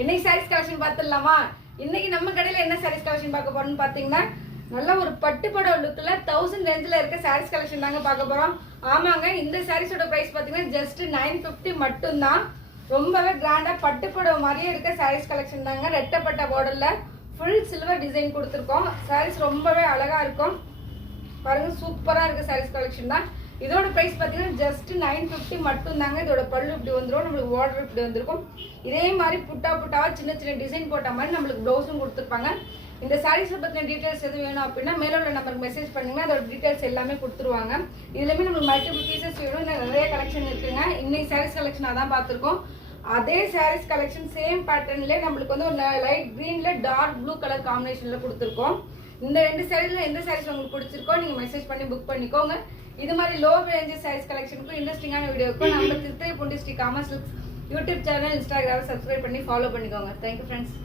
இன்னைக்கு சாரீஸ் கலெக்ஷன் பார்த்துடலாமா? இன்னைக்கு நம்ம கடையில என்ன சாரீஸ் கலெக்ஷன் பார்க்க போறோம்னு பாத்தீங்கன்னா, நல்ல ஒரு பட்டு புடவை லுக்ல 1000 ரேஞ்சில இருக்க சாரீஸ் கலெக்ஷன் தாங்க பார்க்க போறோம். ஆமாங்க, இந்த சாரீஸோட பிரைஸ் பாத்தீங்கன்னா ஜஸ்ட் 950 மட்டும் தான். ரொம்பவே கிராண்டா பட்டு புடவை மாதிரியே இருக்க சாரீஸ் கலெக்ஷன் தாங்க. ரெட்டப்பட்ட பார்டர்ல ஃபுல் சில்வர் டிசைன் கொடுத்துருக்கோம். சாரீஸ் ரொம்பவே அழகா இருக்கும். பாருங்க, சூப்பரா இருக்க சாரீஸ் கலெக்ஷன் தான். இதோட பிரைஸ் பாத்தீங்கன்னா ஜஸ்ட் 950 மட்டும் தாங்க. இதோட பல்லு இப்படி வந்துடும், நம்மளுக்கு பார்டர் இப்படி வந்திருக்கும். இதே மாதிரி புட்டாவா சின்ன சின்ன டிசைன் போட்ட மாதிரி நம்மளுக்கு ப்ளவுஸும் கொடுத்துருப்பாங்க. இந்த சாரீஸை பற்றின டீட்டெயில்ஸ் எது வேணும் அப்படின்னா மேலே உள்ள நம்பருக்கு மெசேஜ் பண்ணுங்க. அதோட டீட்டெயில்ஸ் எல்லாமே கொடுத்துருவாங்க. இதுலேயுமே நம்மளுக்கு மல்டிபிள் பீசஸ் வேணும். நிறைய கலெக்ஷன் இருக்குங்க. இன்னைக்கு சாரீஸ் கலெக்ஷன் அதான் பார்த்துருக்கோம். அதே சாரீஸ் கலெக்ஷன் சேம் பேட்டர்ன்லேயே நம்மளுக்கு வந்து ஒரு லைட் க்ரீன்ல டார்க் ப்ளூ கலர் காம்பினேஷன்ல கொடுத்துருக்கோம். இந்த ரெண்டு சாரீஸ்ல எந்த சாரீஸ் உங்களுக்கு பிடிச்சிருக்கோ நீங்க மெசேஜ் பண்ணி புக் பண்ணிக்கோங்க. இது மாதிரி லோ ரேஞ்ச் சாரீஸ் கலெக்ஷனுக்கும் இன்ட்ரெஸ்டிங்கான வீடியோக்கும் நம்ம திருத்திரை புண்டி Shri commerce YouTube channel, Instagram subscribe பண்ணி ஃபாலோ பண்ணிக்கோங்க. Thank you friends.